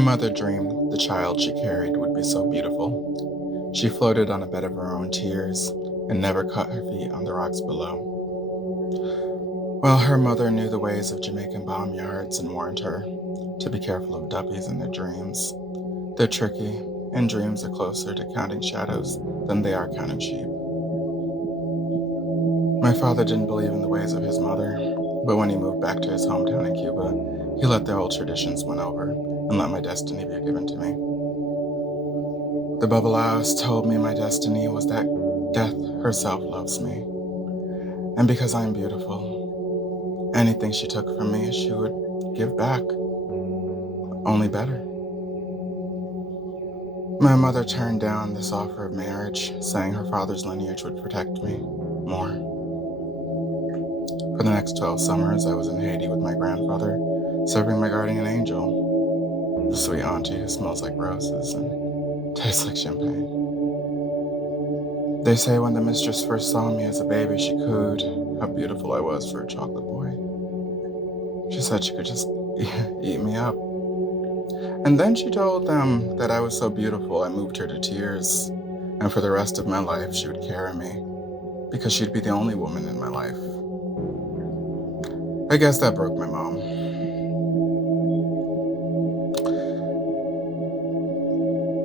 mother dreamed the child she carried would be so beautiful. She floated on a bed of her own tears and never caught her feet on the rocks below. Well, her mother knew the ways of Jamaican barnyards and warned her to be careful of duppies in their dreams. They're tricky, and dreams are closer to counting shadows than they are counting sheep. My father didn't believe in the ways of his mother, but when he moved back to his hometown in Cuba, he let the old traditions win over and let my destiny be given to me. The bubble house told me my destiny was that death herself loves me. And because I am beautiful, anything she took from me, she would give back, only better. My mother turned down this offer of marriage, saying her father's lineage would protect me more. For the next 12 summers, I was in Haiti with my grandfather, serving my guardian angel, the sweet auntie who smells like roses and tastes like champagne. They say when the mistress first saw me as a baby, she cooed how beautiful I was for a chocolate boy. She said she could just eat me up. And then she told them that I was so beautiful I moved her to tears, and for the rest of my life she would carry me, because she'd be the only woman in my life. I guess that broke my mom.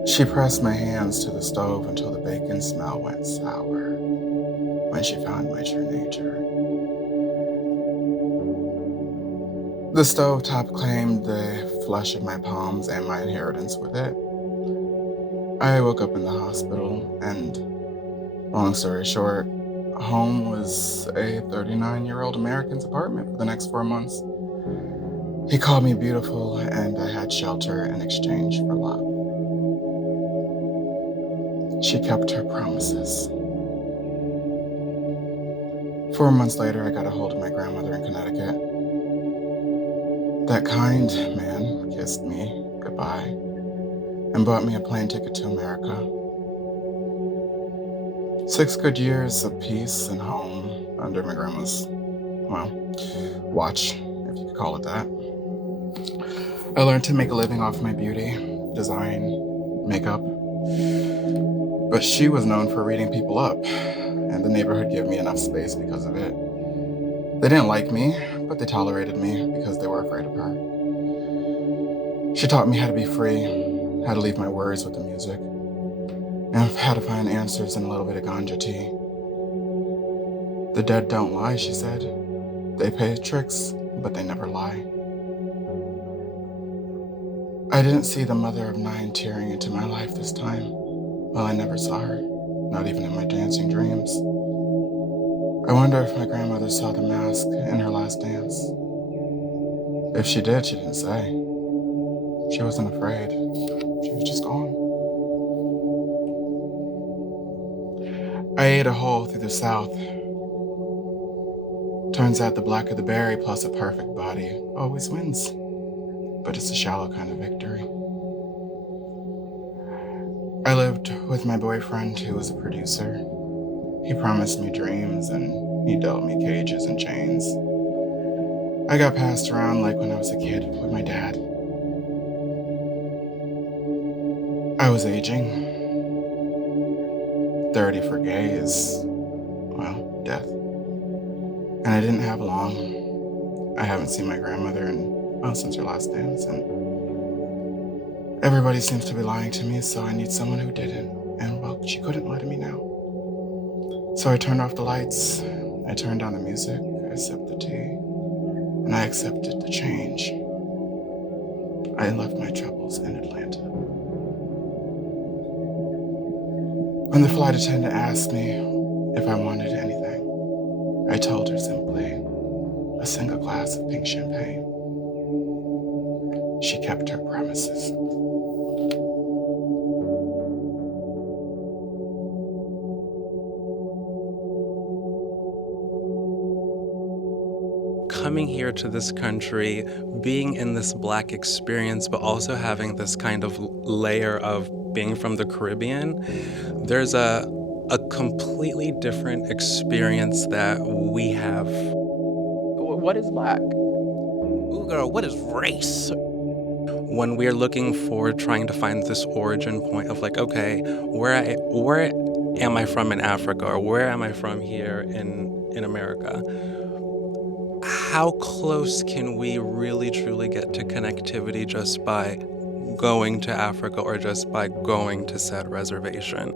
She pressed my hands to the stove until the bacon smell went sour when she found my true nature. The stovetop claimed the flesh of my palms and my inheritance with it. I woke up in the hospital, and long story short, home was a 39-year-old American's apartment for the next 4 months. He called me beautiful, and I had shelter in exchange for love. She kept her promises. 4 months later, I got a hold of my grandmother in Connecticut. That kind man kissed me goodbye and bought me a plane ticket to America. 6 good years of peace and home under my grandma's, watch, if you could call it that. I learned to make a living off my beauty, design, makeup. But she was known for reading people up, and the neighborhood gave me enough space because of it. They didn't like me, but they tolerated me because they were afraid of her. She taught me how to be free, how to leave my worries with the music, and how to find answers in a little bit of ganja tea. The dead don't lie, she said. They play tricks, but they never lie. I didn't see the mother of 9 tearing into my life this time. Well, I never saw her, not even in my dancing dreams. I wonder if my grandmother saw the mask in her last dance. If she did, she didn't say. She wasn't afraid. She was just gone. I ate a hole through the South. Turns out the black of the berry plus a perfect body always wins. But it's a shallow kind of victory. I lived with my boyfriend who was a producer. He promised me dreams and he dealt me cages and chains. I got passed around like when I was a kid with my dad. I was aging. 30 for gay is, death. And I didn't have long. I haven't seen my grandmother since her last dance, and everybody seems to be lying to me, so I need someone who didn't. And she couldn't lie to me now. So I turned off the lights, I turned down the music, I sipped the tea, and I accepted the change. I left my troubles in Atlanta. When the flight attendant asked me if I wanted anything, I told her simply, a single glass of pink champagne. She kept her promises. Coming here to this country, being in this Black experience, but also having this kind of layer of being from the Caribbean, there's a completely different experience that we have. What is Black? Ooh, girl, what is race? when we're looking for trying to find this origin point of like, okay, where am I from in Africa, or where am I from here in America? How close can we really truly get to connectivity just by going to Africa or just by going to said reservation?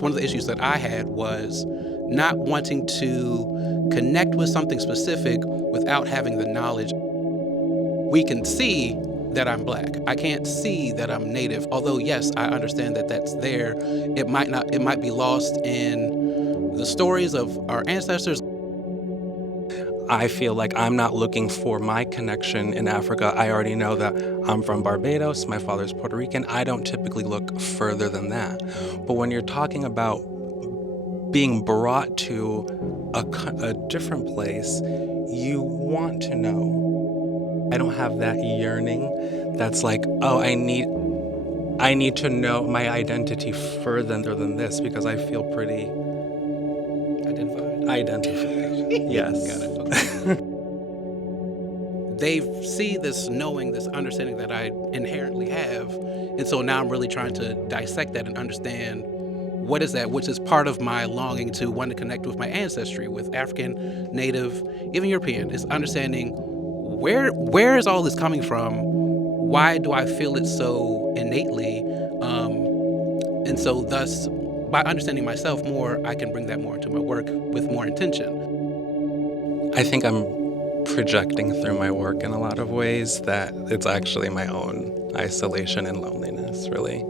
One of the issues that I had was not wanting to connect with something specific without having the knowledge. We can see that I'm Black. I can't see that I'm Native. Although, yes, I understand that that's there. It might be lost in the stories of our ancestors. I feel like I'm not looking for my connection in Africa. I already know that I'm from Barbados, my father's Puerto Rican. I don't typically look further than that. But when you're talking about being brought to a different place, you want to know. I don't have that yearning that's like, oh, I need to know my identity further than this, because I feel pretty identified. Yes. Got it. Okay. They see this knowing, this understanding that I inherently have. And so now I'm really trying to dissect that and understand what is that, which is part of my longing to want to connect with my ancestry, with African, Native, even European, is understanding where is all this coming from? Why do I feel it so innately? And so thus, by understanding myself more, I can bring that more into my work with more intention. I think I'm projecting through my work in a lot of ways that it's actually my own isolation and loneliness, really.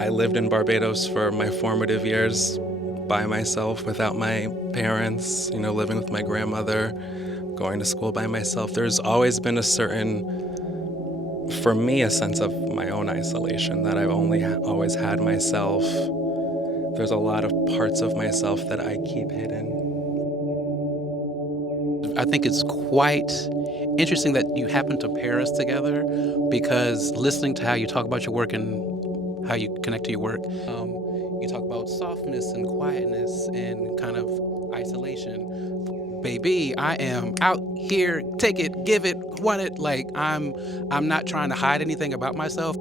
I lived in Barbados for my formative years by myself, without my parents, living with my grandmother, going to school by myself. There's always been a sense of my own isolation, that I've always had myself. There's a lot of parts of myself that I keep hidden. I think it's quite interesting that you happen to pair us together, because listening to how you talk about your work and how you connect to your work, you talk about softness and quietness and kind of isolation. Baby, I am out here, take it, give it, want it. Like I'm not trying to hide anything about myself.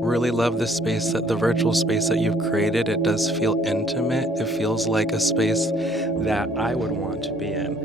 Really love this space, the virtual space that you've created. It does feel intimate. It feels like a space that I would want to be in.